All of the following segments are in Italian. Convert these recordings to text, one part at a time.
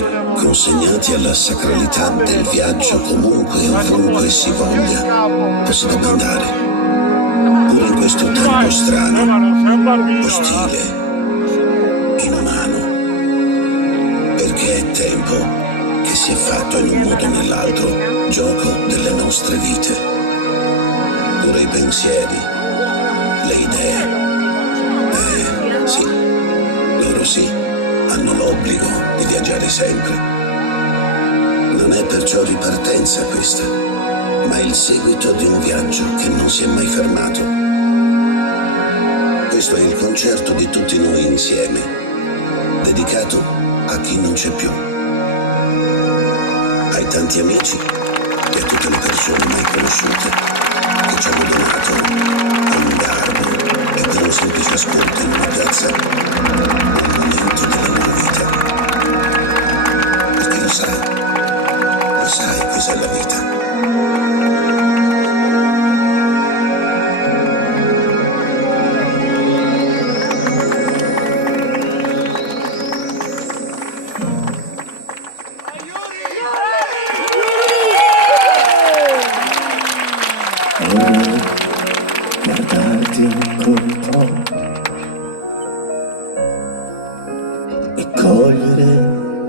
corpi consegnati alla sacralità del viaggio comunque e ovunque si voglia, si debba andare, pure in questo tempo strano, ostile, inumano, perché è tempo che si è fatto in un modo o nell'altro gioco delle nostre vite, pure i pensieri, le idee, sì, loro sì, hanno l'obbligo di viaggiare sempre. Non è perciò ripartenza questa, ma il seguito di un viaggio che non si è mai fermato. Questo è il concerto di tutti noi insieme, dedicato a chi non c'è più, ai tanti amici e a tutte le persone mai conosciute che ci hanno donato con garbo e per un semplice ascolto in una piazza un momento della loro vita. Perché lo sai cos'è la vita. Guardarti ancora un po' e cogliere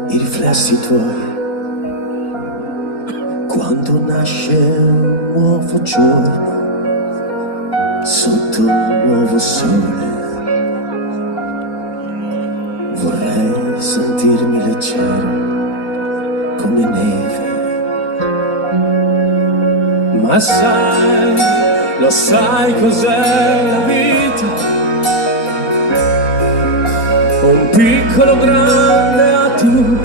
i riflessi tuoi quando nasce un nuovo giorno sotto un nuovo sole. Vorrei sentirmi leggero come neve, ma sai, lo sai cos'è la vita? Un piccolo grande attimo,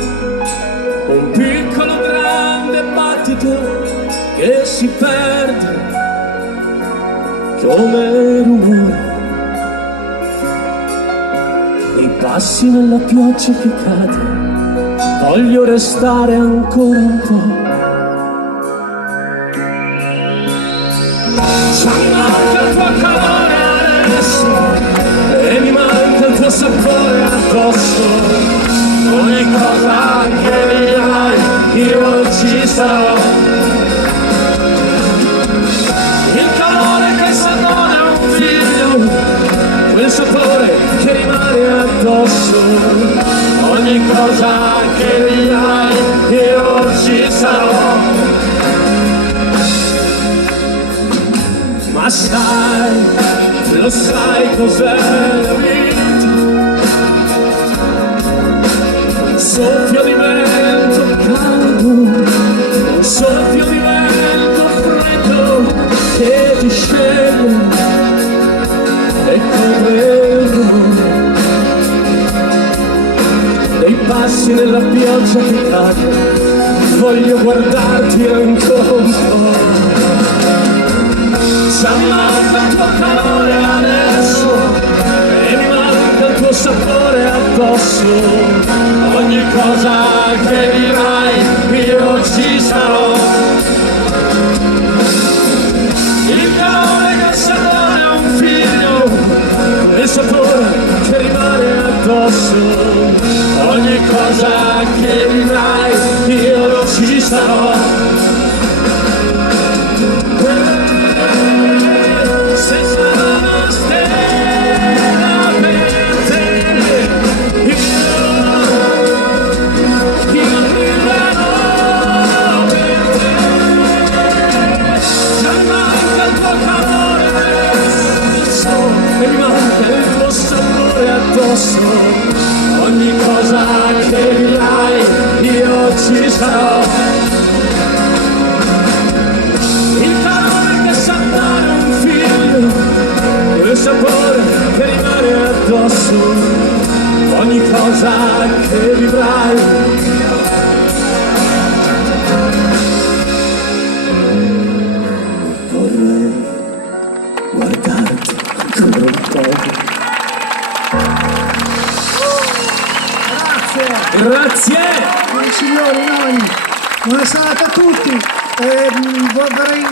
un piccolo grande battito che si perde come rumore. I passi nella pioggia che cade, voglio restare ancora un po'. Mi manca il tuo calore adesso e mi manca il tuo sapore addosso. Ogni cosa che dirai io ci sarò. Il calore che s'addona a un figlio, quel sapore che rimane addosso. Ogni cosa che dirai io ci sarò. Ma sai, lo sai cos'è la vita? Un soffio di vento caldo, un soffio di vento freddo che ti sceglie e come il rumore dei passi nella pioggia che cade, voglio guardarti ancora un po'. Mi manca il tuo calore adesso e mi manca il tuo sapore addosso. Ogni cosa che dirai io ci sarò. Il calore che s'addona a un figlio, il sapore che rimane addosso. Ogni cosa che dirai io ci sarò. Ogni cosa che dirai io ci sarò. Il calore che s'addona un figlio, il sapore che rimane addosso. Ogni cosa che vivrai. Vorrei guardarti ancora un po'. Grazie! Signori, buona serata a tutti. Vorrei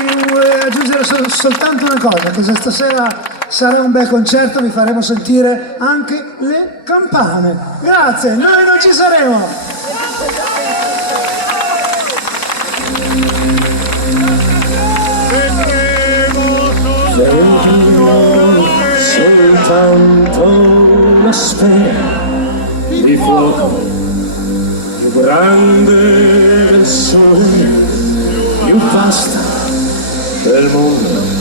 aggiungere soltanto una cosa, che stasera sarà un bel concerto, vi faremo sentire anche le campane. Grazie, noi non ci saremo! soltanto una sfera di fuoco più grande del sole, più vasta del mondo.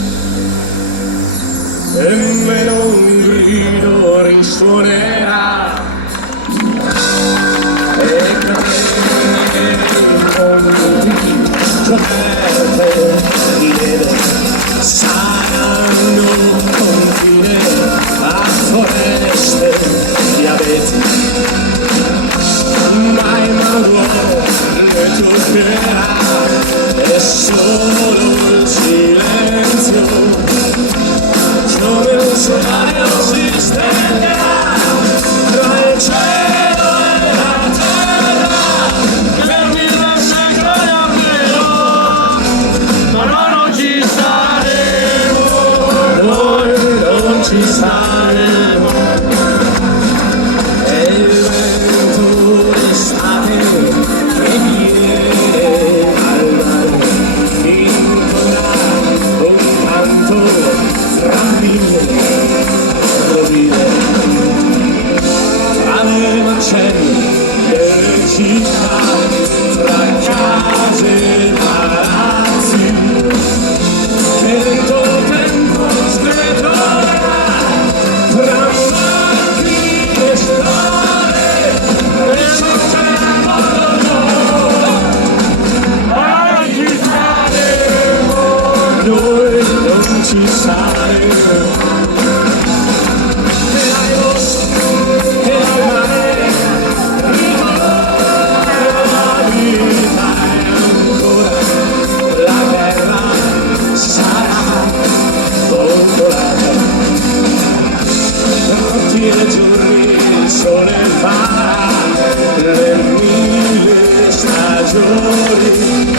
E meno un grido risuonerà e cadere monti giocate di neve saranno confine a foreste di abeti, mai l'uomo le toccherà e solo il silenzio dove un solario si stenderà tra il cielo e la terra per 1000 secoli almeno, ma noi non ci saremo, noi non ci saremo. E il vento d'estate che viene al mare intona un canto tra le macelli delle città, tra case e palazzi, che lento tempo sgretollerà, tra macchine e storie, e succederà noi ci saremo, noi non ci saremo. E giorni il sole fa le 1000 stagioni.